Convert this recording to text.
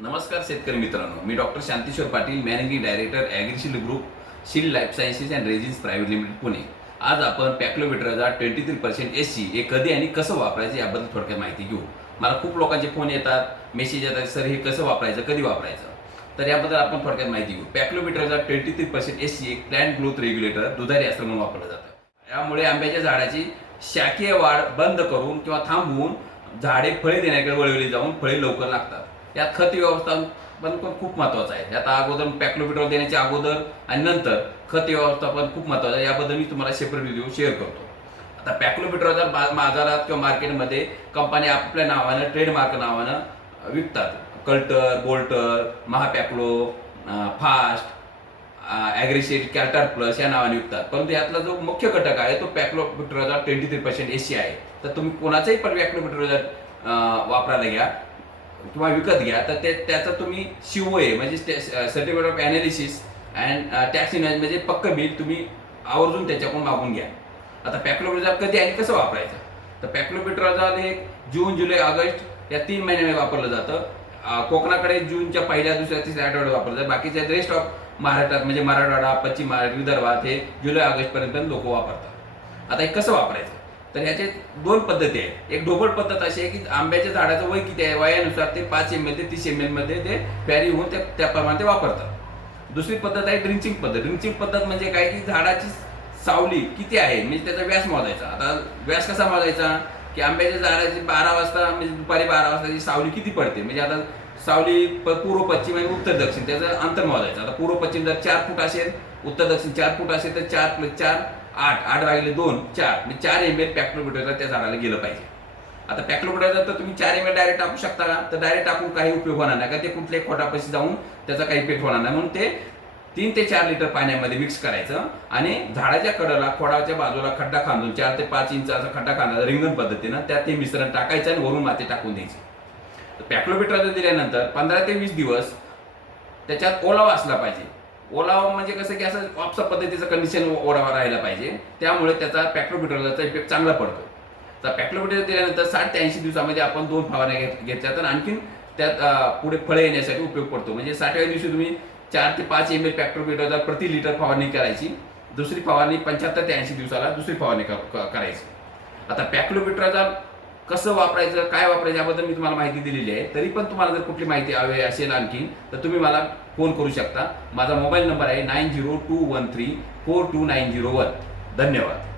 नमस्कार शेतकरी मित्रांनो. मी doctor Shantishwar Patil managing director Agrishield group shield life sciences and resins private limited Pune. आज आपण पॅक्लोमीटरचा twenty three percent S C हे कधी आणि कसं वापरायचं याबद्दल थोडक्यात माहिती घेऊ. मला खूप लोकांचे फोन येतात मेसेज येतात सर हे कसं वापरायचं? कधी वापरायचं? तर याबद्दल आपण थोडक्यात माहिती घेऊ. पॅक्लोमीटरचा twenty three percent S C एक प्लॅन्ट ग्रोथ रेग्युलेटर दुधारी असं म्हणून वापरलं जातं. यामुळे आंब्याच्या झाडाची शाकीय वाढ बंद करून किंवा थांबवून झाडे फळे देण्याकडे वळवली जाऊन फळे लवकर लागतात. यात खत व्यवस्थापन पण खूप महत्वाचं आहे. यात अगोदर पॅक्लोपिटर देण्याच्या अगोदर आणि नंतर खत व्यवस्थापन खूप महत्वाचं आहे. याबद्दल मी तुम्हाला सेपरेट व्हिडिओ शेअर करतो. आता पॅक्लोपिटर जर बाजारात किंवा मार्केटमध्ये कंपनी आपल्या नावानं ट्रेडमार्क नावानं विकतात. कल्टर बोल्टर महापॅक्लो फास्ट ॲग्रेसिड कॅल्टर प्लस या नावाने विकतात. परंतु यातला जो मुख्य घटक आहे तो पॅक्लोपिट्रोजा twenty three percent S C आहे. तर तुम्ही कोणाचाही पण पॅक्लोपिट्रोजा वापरायला घ्या किंवा विकत घ्या तर ते त्याचं तुम्ही शिवोए म्हणजे certificate of analysis and tax invoice म्हणजे पक्क बिल तुम्ही आवर्जून त्याच्याकडून मागून घ्या. आता पॅक्लोपिट्रोजा कधी आणि कसं वापरायचं? तर पॅक्लोपिट्रोजा हे जून जुलै ऑगस्ट या तीन महिन्यामध्ये वापरलं जातं. कोकणाकडे जूनच्या पहिल्या दुसऱ्या तिसऱ्या आठवड्यात वापरलं जातं. बाकीच्या रेस्ट ऑफ महाराष्ट्रात म्हणजे मराठवाडा पश्चिम महाराष्ट्र विदर्भात हे जुलै ऑगस्ट पर्यंत लोक वापरतात. आता हे कसं वापरायचं? तर ह्याचे दोन पद्धती आहेत. एक ढोबळ पद्धत अशी आहे की आंब्याच्या झाडाचं वय किती आहे? वयानुसार ते पाच एम एल ते तीस एम एलमध्ये ते फॅरी होऊन ते त्याप्रमाणे ते वापरतात. दुसरी पद्धत आहे ड्रिंचिंग पद्धत. ड्रिंचिंग पद्धत म्हणजे काय? की झाडाची सावली किती आहे? म्हणजे त्याचा व्यास मोजायचा. आता व्यास कसा मोजायचा? की आंब्याच्या झाडाची बारा वाजता म्हणजे दुपारी बारा वाजताची सावली किती पडते? म्हणजे आता सावली प- पूर्व पश्चिम आणि उत्तर दक्षिण त्याचं अंतर मोजायचं. आता पूर्व पश्चिम जर चार फूट असेल उत्तर दक्षिण चार फूट असेल तर चार प्लस चार आठ आठ भागिले दोन चार. म्हणजे चार एम एल पॅक्लोमीटरला त्या झाडाला गेलं पाहिजे. आता पॅक्लोमीटर तर तुम्ही चार एम एल डायरेक्ट टाकू शकता का? तर डायरेक्ट टाकून काही उपयोग होणार नाही का ते कुठल्याही खोटापाशी जाऊन त्याचा काही इफेक्ट होणार नाही. म्हणून ते तीन ते चार लिटर पाण्यामध्ये मिक्स करायचं आणि झाडाच्या कडेला खोडाच्या बाजूला खड्डा खांदून चार ते पाच इंच असा खड्डा खांदायचा रिंगण पद्धतीनं त्यात ते मिश्रण टाकायचं आणि वरून माती टाकून द्यायची. पॅक्लोमीटर दिल्यानंतर पंधरा ते वीस दिवस त्याच्यात ओलावा असला पाहिजे. ओलावा म्हणजे कसं की असं ऑप्सा पद्धतीचं कंडिशन ओढावा राहायला पाहिजे. त्यामुळे त्याचा पॅक्लोमीटरचा इफेक्ट चांगला पडतो. तर पॅक्लोमीटर दिल्यानंतर साठ ते ऐंशी दिवसामध्ये आपण दोन फवारण्या घेत घेतल्या तर आणखीन त्यात पुढे फळे येण्यासाठी उपयोग पडतो. म्हणजे साठव्या दिवशी तुम्ही चार ते पाच एम एल पॅक्लोमीटरचा प्रति लिटर फवारणी करायची. दुसरी फवारणी पंच्याहत्तर ते ऐंशी दिवसाला दुसरी फवारणी करायची. आता पॅक्लोमिटरचा कसं वापरायचं काय वापरायचं याबद्दल मी तुम्हाला माहिती दिलेली आहे. तरी पण तुम्हाला जर कुठली माहिती हवी असेल आणखी तर तुम्ही मला फोन करू शकता. माझा मोबाईल नंबर आहे nine zero two one three four two nine zero one. धन्यवाद.